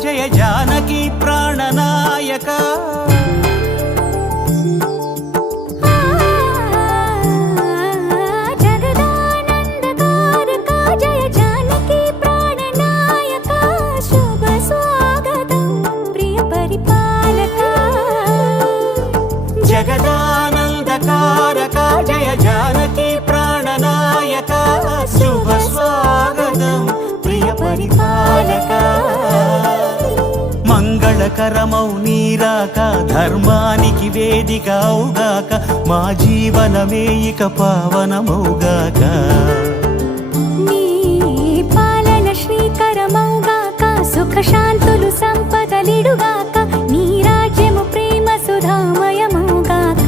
జయ జానకి ప్రాణనాయక జగదానందకారక జయ జానకి ప్రాణనాయక శుభ స్వాగతం ప్రియ పరిపాలక జగదానందకారక జయ జానకి ప్రాణనాయక శుభ స్వాగతం ప్రియ పరిపాలక మంగళకరమౌ నీరాక ధర్మానికి వేదిక అవుగాక మా జీవనమే ఇక పావనమౌగాక నీ పాలన శ్రీకరమౌగాక సుఖ శాంతులు సంపదలిడుగాక నీ రాజ్యము ప్రేమ సుధామయమౌగాక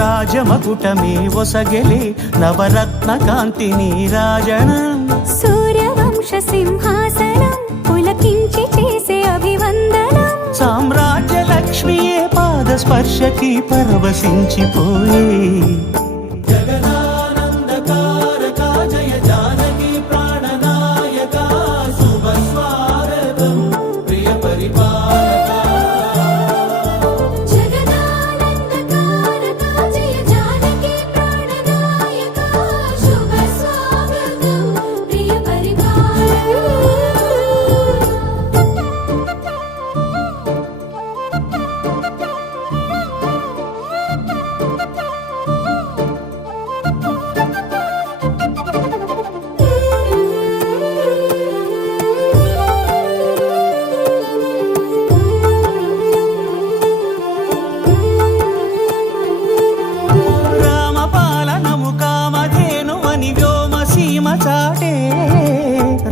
రాజమకుటమే ఒసగెలే నవరత్న కాంతి నీరాజనం సూర్యవంశ సింహాసనం పులకించి చేసే అభివందనం సామ్రాజ్య లక్ష్మియే పాద స్పర్శకి పరవశించిపోయే జగదానందకారక జయ జానకి ప్రాణనాయక శుభ స్వాగతం ప్రియ పరిపాలక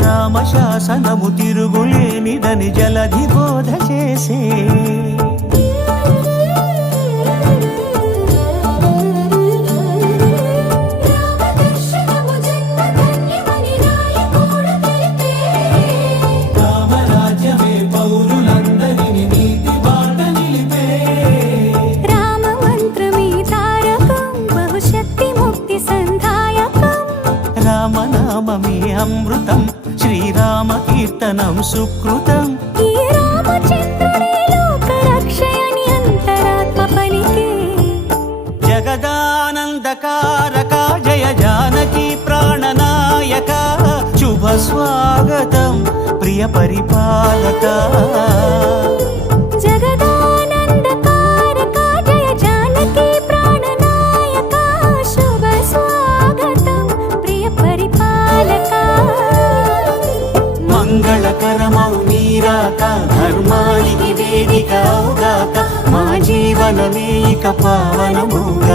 రామశాసనము తిరుగులేనిదని జలధి బోధ చేసే రామరాజ్యమే పౌరులందరిని నీతి బాట నిలిపే రామ మంత్రమే తారకం బహుశక్తి ముక్తి సంధాయకం రామనామమే అమృతం శ్రీరామ కీర్తనం సుకృతం ఈ రామచంద్రుడే లోక రక్షయని అంతరాత్మ పలికే జగదానందకారక జయ జానకి ప్రాణనాయక శుభ స్వాగతం ప్రియ పరిపాలక జగదానందకారక జయ జానకి ప్రాణనాయక శుభ స్వాగతం ప్రియ పరిపాలక మంగళకరమౌ నీరాక ధర్మానికి వేదిక అవుగాక మా జీవనమే ఇక పావనముగాక